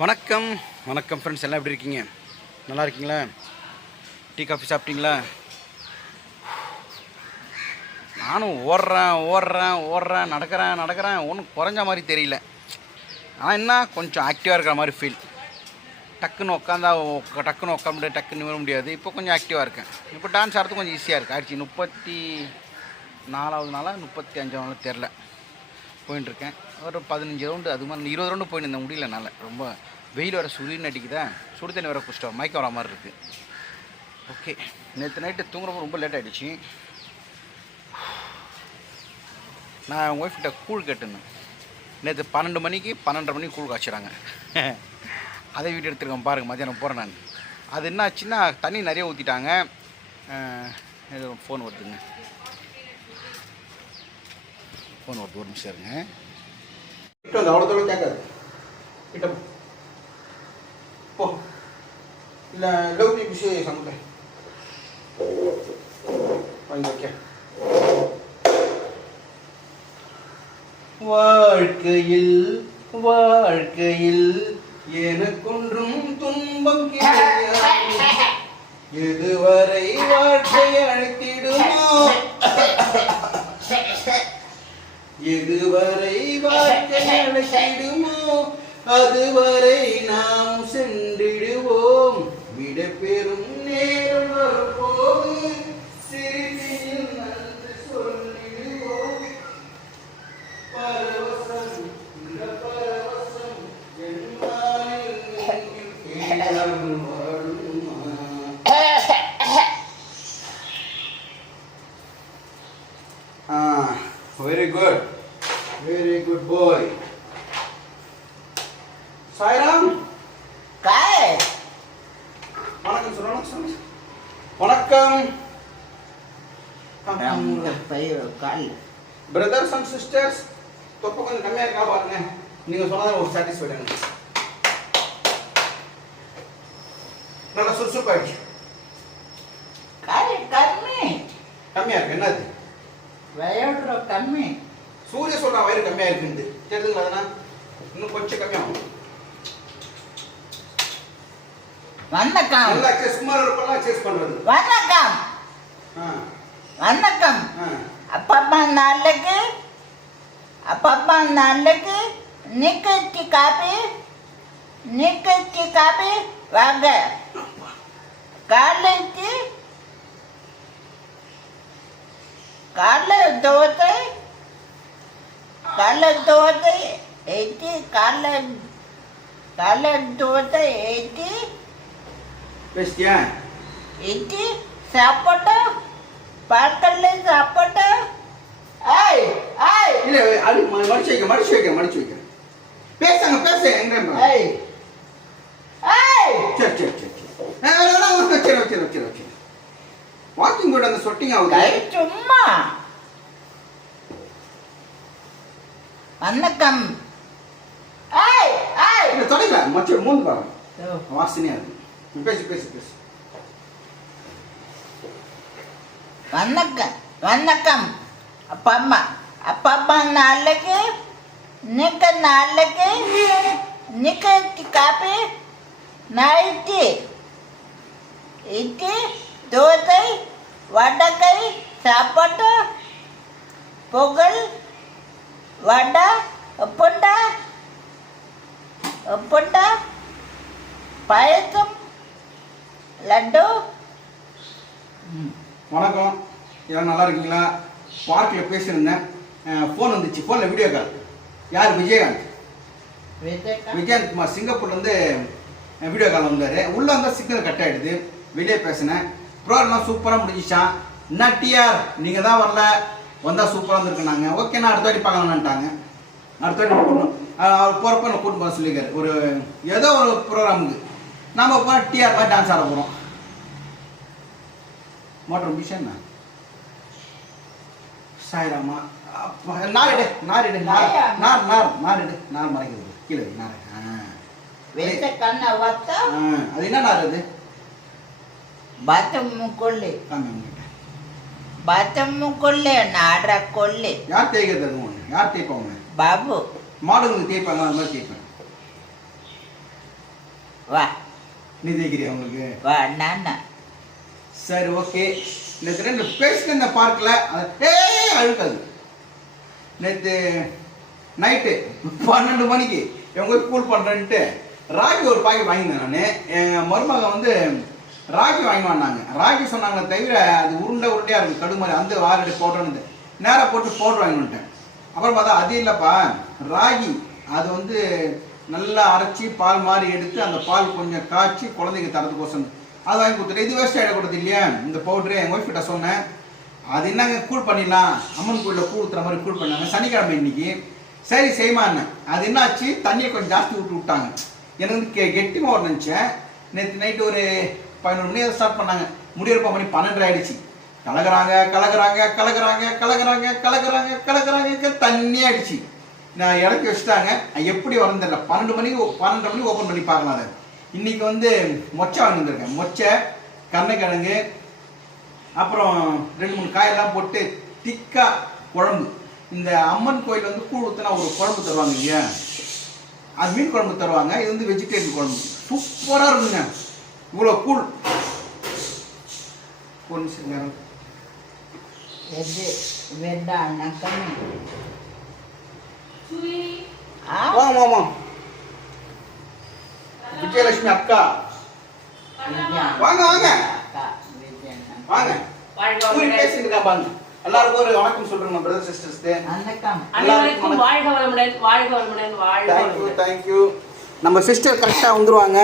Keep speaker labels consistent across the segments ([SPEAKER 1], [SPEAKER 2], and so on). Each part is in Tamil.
[SPEAKER 1] வணக்கம் வணக்கம் ஃப்ரெண்ட்ஸ் எல்லாம் எப்படி இருக்கீங்க நல்லா இருக்கீங்களா டீ காஃபி சாப்பிட்டீங்களா நானும் ஓடுறேன் ஓடுறேன் ஓடுறேன் நடக்கிறேன் நடக்கிறேன் ஒன்றும் குறைஞ்ச மாதிரி தெரியல ஆனால் என்ன கொஞ்சம் ஆக்டிவாக இருக்கிற மாதிரி ஃபீல் டக்குன்னு உட்காந்தா டக்குன்னு உட்கார முடியாது டக்குன்னு வர முடியாது இப்போ கொஞ்சம் ஆக்டிவாக இருக்கேன் இப்போ டான்ஸ் ஆடுறது கொஞ்சம் ஈஸியாக இருக்குது ஆயிடுச்சு முப்பத்தி நாலாவது நாளாக முப்பத்தி அஞ்சாவது நாளாக தெரில போயின்ட்டுருக்கேன் ஒரு பதினஞ்சு ரவுண்டு அது மாதிரி இருபது ரவுண்டு போயின்னு இருந்தேன் முடியல நல்லா ரொம்ப வெயில் வர சுருன்னு அடிக்குதான் சுடு தண்ணி வர குஷ்டம் மயக்கம் வர மாதிரி இருக்குது ஓகே நேற்று நைட்டு தூங்குறப்போ ரொம்ப லேட் ஆகிடுச்சு நான் என் ஒய்ஃப்கிட்ட கூழ் கேட்டுனேன் நேற்று பன்னெண்டு மணிக்கு பன்னெண்டரை மணிக்கு கூழ் காய்ச்சிறாங்க அதை வீட்டு எடுத்துருக்கேன் பாருங்கள் மத்தியானம் போகிறேன் நான் அது என்ன ஆச்சுன்னா தண்ணி நிறைய ஊற்றிட்டாங்க ஃபோன் வருதுங்க ஃபோன் வருது ஒரு நிமிஷம் இருங்க கிட்ட வந்து அவ்வளோ தூரம் கேட்காது கிட்ட போ இல்லை லவ் யூ விஷய சமுக வாங்கி வைக்க வாழ்க்கையில் வாழ்க்கையில் அழைத்திடுமோ அதுவரை நாம் சென்றிடுவோம் விட பெரும் நேரம் வரும்போது சிறிதியில் நன்றி சொல்லிடுவோம் பரவசம் இந்த பரவசம் என்னால் Ah, very good. Very good boy. Sairam காய் வணக்கம் சொல்லணும் வணக்கம்
[SPEAKER 2] பயிர் கால்
[SPEAKER 1] பிரதர்ஸ் அண்ட் சிஸ்டர்ஸ் தொப்பை கொஞ்சம் கம்மியாக இருக்கா பாருங்க நீங்கள் சொன்னதான் ஒரு சாட்டிஸ்ஃபைடு நல்லா சுறுசுறுப்பாயிடுச்சு
[SPEAKER 2] கம்மி
[SPEAKER 1] கம்மியாக இருக்கு என்னது
[SPEAKER 2] விளையாடுற கம்மி
[SPEAKER 1] சூரிய சொல்கிறான் வயிறு கம்மியாக இருக்குன்ட்டு தெரிஞ்சுங்களா அதனால் இன்னும் கொஞ்சம் கம்மியாகும்
[SPEAKER 2] வணக்கம் வணக்கம் வணக்கம் அப்பப்பா நாளைக்கு அப்பப்பா நாளைக்கு நிக்கத்தி காப்பி நிக்கத்தி காப்பி வாங்க காலைக்கு காலை தோசை காலை தோசை எட்டி காலை காலை தோசை எட்டி பேசிட்டியா இட்லி சாப்பாட்டா பாட்டல்ல சாப்பாட்டா ஏய் ஏய்
[SPEAKER 1] இல்ல அது மடிச்சு வைக்க மடிச்சு வைக்க மடிச்சு வைக்க பேசுங்க பேசு எங்க ஏய் ஏய் சரி சரி சரி சரி சரி சரி சரி வாக்கிங் கூட அந்த சொட்டிங் ஆகுது
[SPEAKER 2] கை சும்மா வணக்கம் ஏய் ஏய்
[SPEAKER 1] தொடங்கல மச்சி மூந்து பாருங்க வாசனையா இருக்கு பேசு பேசு பேசு
[SPEAKER 2] வணக்கம் வணக்கம் அப்பா அம்மா அப்பா அம்மா நாளைக்கு நீக்க நாளைக்கு நிக்கி காப்பி நைட்டு இட்டு தோசை வடக்கை சாப்பாட்டு பொங்கல் வடை உப்புண்டா உப்புண்டா பாயசம் லட்டு
[SPEAKER 1] வணக்கம் எல்லாம் நல்லா இருக்கீங்களா பார்க்கில் பேசியிருந்தேன் ஃபோன் வந்துச்சு ஃபோனில் வீடியோ கால் யார் விஜயகாந்த் விஜயகாந்த் குமார் சிங்கப்பூர்லேருந்து வீடியோ கால் வந்தார் உள்ளே வந்தால் சிக்னல் கட் ஆகிடுது வெளியே பேசினேன் ப்ரோக்ராம்லாம் சூப்பராக முடிஞ்சிச்சான் என்ன டிஆர் நீங்கள் தான் வரல வந்தால் சூப்பராக இருந்திருக்கு நாங்கள் ஓகே நான் அடுத்த வாட்டி பார்க்கலான்ட்டாங்க அடுத்த வாட்டி போகணும் அவர் போகிறப்ப நான் கூட்டு போக சொல்லியிருக்காரு ஒரு ஏதோ ஒரு ப்ரோக்ராமுக்கு நாம் போனால் டிஆர் மாதிரி டான்ஸ் ஆட போகிறோம் மோட்டர் மிஷன் சாயிராமா நாரிடு நாரிடு நார் நார் நார் நாரிடு நார் மறைக்கிறது கீழே நார்
[SPEAKER 2] வெட்ட கண்ணை வத்தா
[SPEAKER 1] அது என்ன நார் அது
[SPEAKER 2] பாத்தம் கொள்ளு பாத்தம் கொள்ளு நாடுற கொள்ளு
[SPEAKER 1] யார் தேய்க்கிறது ஒன்று பாபு மாடுங்களுக்கு தேய்ப்பாங்க அது மாதிரி வா நீ உங்களுக்கு வா சரி ஓகே நேற்று ரெண்டு பேசிட்டு இந்த பார்க்கல ஏ அழுக்காது நேற்று நைட்டு பன்னெண்டு மணிக்கு இவங்க கூல் பண்ணுறேன்ட்டு ராகி ஒரு பாக்கெட் வாங்கியிருந்தேன் நான் என் மருமகன் வந்து ராகி வாங்கி வந்தாங்க ராகி சொன்னாங்க தவிர அது உருண்டை உருண்டையாக இருக்கும் கடு அந்த வாரடி போட்டோன்னு நேராக போட்டு போட்டு வாங்கி வந்துட்டேன் அப்புறம் பார்த்தா அது இல்லைப்பா ராகி அது வந்து நல்லா அரைச்சி பால் மாதிரி எடுத்து அந்த பால் கொஞ்சம் காய்ச்சி குழந்தைங்க தரதுக்கோசம் அது வாங்கி கொடுத்துட்டு இது வேஸ்ட் ஆகிடக்கூடாது இல்லையா இந்த பவுட்ரு எங்கள் ஒய்ஃப் கிட்ட சொன்னேன் அது என்னங்க கூழ் பண்ணிடலாம் அம்மன் கோயிலில் கூழ் ஊற்றுற மாதிரி கூழ் பண்ணாங்க சனிக்கிழமை இன்னைக்கு சரி செய்மான்னு அது என்ன ஆச்சு தண்ணியை கொஞ்சம் ஜாஸ்தி விட்டு விட்டாங்க எனக்கு கெ கெட்டி மாவு நினச்சேன் நேற்று நைட்டு ஒரு பதினொரு மணி ஸ்டார்ட் பண்ணாங்க முடியிறப்ப மணி பன்னெண்டு ஆயிடுச்சு கலகுறாங்க கலகுறாங்க கலகுறாங்க கலகுறாங்க கலகுறாங்க கலகுறாங்க தண்ணி ஆயிடுச்சு நான் இறக்கி வச்சுட்டாங்க எப்படி வரந்தில்ல பன்னெண்டு மணிக்கு பன்னெண்டு மணிக்கு ஓப்பன் பண்ணி பார்க்கலாம் அதை இன்னைக்கு வந்து மொச்சை வாங்கி வந்திருக்கேன் மொச்சை கருணைக்கிழங்கு அப்புறம் ரெண்டு மூணு காயெல்லாம் போட்டு திக்கா குழம்பு இந்த அம்மன் கோயில் வந்து கூழ் ஊற்றினா ஒரு குழம்பு தருவாங்க இல்லையா அது மீன் குழம்பு தருவாங்க இது வந்து வெஜிடேரியன் குழம்பு சூப்பராக இருக்குங்க இவ்வளோ கூழ் ஒரு நிமிஷம் ஆமாம் ஆமாம் விஜயலட்சுமி அக்கா வாங்க வாங்க வாங்க பேசிட்டு பாருங்க எல்லாருக்கும் ஒரு வணக்கம் சொல்றேன் பிரதர் சிஸ்டர்ஸ்க்கு
[SPEAKER 3] அனைவருக்கும் வாழ்க வளமுடன் வாழ்க வளமுடன் வாழ்க தேங்க்யூ தேங்க்யூ
[SPEAKER 1] நம்ம சிஸ்டர் கரெக்டாக வந்துருவாங்க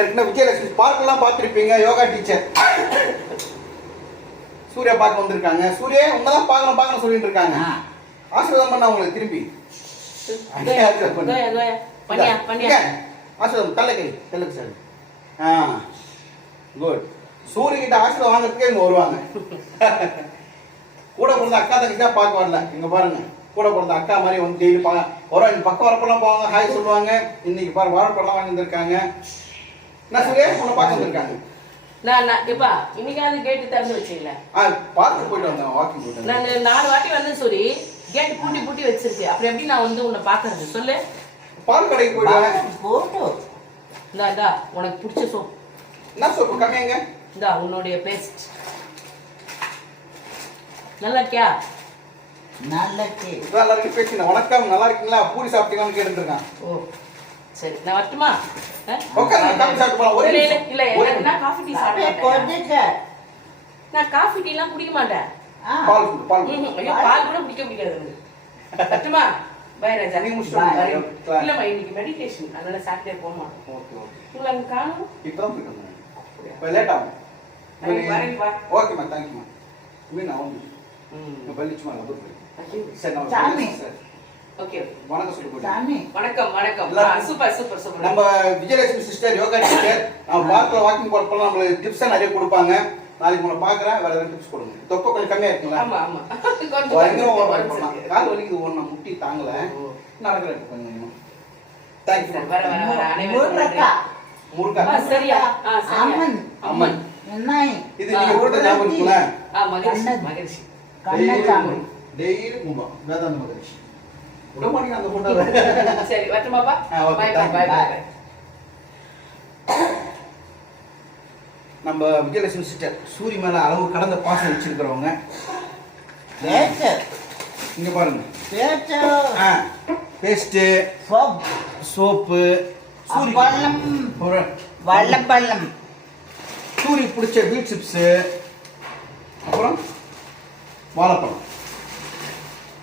[SPEAKER 1] ஏற்கனவே விஜயலட்சுமி பார்க்கெல்லாம் பார்த்துருப்பீங்க யோகா டீச்சர் சூர்யா பார்க்க வந்திருக்காங்க சூர்யா உங்க தான் பார்க்கணும் பார்க்கணும் சொல்லிட்டு இருக்காங்க ஆசீர்வாதம் பண்ண உங்களுக்கு திரும்பி
[SPEAKER 3] பண்ணியா பண்ணியா
[SPEAKER 1] ஆசீர்வாதம் தலைக்கு தெலுங்கு சார் ஆ குட் சூரிய சூரியகிட்ட ஆசீர்வாதம் வாங்குறதுக்கே இங்கே வருவாங்க கூட பிறந்த அக்கா தங்கச்சி தான் பார்க்க வரல இங்கே பாருங்க கூட பிறந்த அக்கா மாதிரி வந்து டெய்லி பா வரும் இந்த பக்கம் வரப்பெல்லாம் போவாங்க ஹாய் சொல்லுவாங்க இன்னைக்கு பாரு வாழைப்பழம் வாங்கி வந்திருக்காங்க நான் சுரேஷ் உன்னை பார்க்க வந்திருக்காங்க
[SPEAKER 3] நான் நான் எப்பா இன்னைக்காவது கேட்டு திறந்து வச்சீங்கள
[SPEAKER 1] ஆ பார்த்து போயிட்டு வந்தேன் வாக்கிங் போயிட்டு
[SPEAKER 3] நான் நாலு வாட்டி வந்து சொல்லி கேட்டு பூட்டி பூட்டி வச்சிருக்கேன் அப்புறம் எப்படி நான் வந்து உன்னை பார்க்கறது சொல்லு
[SPEAKER 1] பால் கடைக்கு
[SPEAKER 2] போயிடுவேன்
[SPEAKER 3] இந்தா உனக்கு பிடிச்ச சோப்
[SPEAKER 1] என்ன சோப்பு கம்மியாங்க
[SPEAKER 3] இந்தா உன்னுடைய பேஸ்ட் நல்லா இருக்கியா
[SPEAKER 2] நல்லா இருக்கு
[SPEAKER 1] இதான் எல்லாருக்கும் வணக்கம் நல்லா இருக்கீங்களா பூரி சாப்பிட்டீங்களான்னு கேட்டுருக்கான் ஓ
[SPEAKER 3] சரி நான் வரட்டுமா
[SPEAKER 1] நான் காஃபி சாப்பிட்டு போலாம்
[SPEAKER 3] ஒரே இல்ல இல்ல எனக்கு நான் காஃபி டீ சாப்பிட்டேன் நான் காஃபி டீ எல்லாம் குடிக்க மாட்டேன் பால் பால் ஐயோ பால் கூட குடிக்க முடியாது வரட்டுமா பாய் ராஜா
[SPEAKER 1] நீ முடிச்சுட்டு
[SPEAKER 3] இன்னைக்கு மெடிடேஷன் அதனால சாட்டர்டே போக மாட்டோம் ஓகே ஓகே உங்களை அங்கே காணும்
[SPEAKER 1] இப்போ போயிட்டோம் இப்போ லேட் ஆகும் ஓகேம்மா தேங்க்யூம்மா மீன் ஆகும் ம் பள்ளிச்சுமா லபர்
[SPEAKER 2] சார் நான் சார்
[SPEAKER 1] நம்ம விஜயலட்சுமி சிஸ்டர் யோகா டீச்சர் நம்ம பார்க்கிற வாக்கிங் போறப்பெல்லாம் நம்மளுக்கு டிப்ஸ் நிறைய கொடுப்பாங்க நாளைக்கு உங்களை பாக்குறேன் வேற எதாவது டிப்ஸ் கொடுங்க தொப்பை கொஞ்சம் கம்மியா இருக்குங்களா ஆமாம் ஆமாம் கொஞ்சம் கால் வலிக்குது முட்டி தாங்கலை நடக்கிறேன் கொஞ்சம் கொஞ்சம் தேங்க்யூ என்ன டெய்லி கும்பா அந்த நம்ம விஜயலட்சுமி சிஸ்டர் சூரிய மேலே அளவு கடந்த பாசம் வச்சிருக்கிறவங்க இங்கே பாருங்க பேஸ்ட்டு சோப் சோப்பு
[SPEAKER 2] சூரிய வல்லம் வல்லம் பள்ளம்
[SPEAKER 1] சூரிய பிடிச்ச பீட் சிப்ஸு அப்புறம் வாழைப்பழம்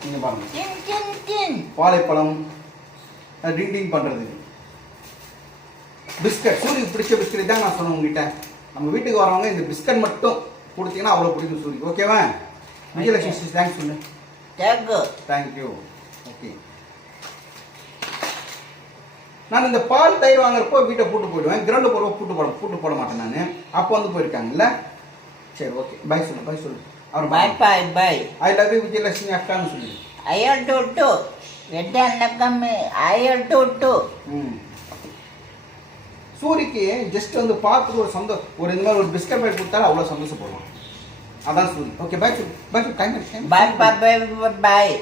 [SPEAKER 1] நீங்கள்
[SPEAKER 2] பாருங்க
[SPEAKER 1] வாழைப்பழம் ட்ரிங்கிங் பண்ணுறதுக்கு பிஸ்கட் சூரிய பிடிச்ச பிஸ்கட் தான் நான் சொன்னேன் உங்ககிட்ட நம்ம வீட்டுக்கு வரவங்க இந்த பிஸ்கட் மட்டும் கொடுத்தீங்கன்னா அவ்வளோ பிடிக்கும் சூரி ஓகேவா விஜயலட்சுமி தேங்க்ஸ் சொல்லு தேங்க்யூ தேங்க்யூ ஓகே நான் இந்த பால் தயிர் வாங்குறப்போ வீட்டை பூட்டு போயிடுவேன் கிரௌண்டு போகிறப்போ பூட்டு போட பூட்டு போட மாட்டேன் நான் அப்போ வந்து போயிருக்காங்கல்ல சரி ஓகே பை சொல்லு பை சொல்லு
[SPEAKER 2] அவர் bye bye bye
[SPEAKER 1] I love you Vijayalakshmi அக்கான்னு சொல்லி
[SPEAKER 2] ஐயோ டூ டூ ரெட் அண்ணக்கம் ஐ டூ டூ ம்
[SPEAKER 1] சூரிக்கு ஜஸ்ட் வந்து பார்த்துட்டு ஒரு சந்தோஷம் ஒரு இந்த மாதிரி ஒரு பிஸ்கட் பேக் கொடுத்தாலும் அவ்வளோ சந்தோஷப்படுவான் அதான் சூரி ஓகே பாய் பாய்
[SPEAKER 2] பாய் பாய் பாய் பாய்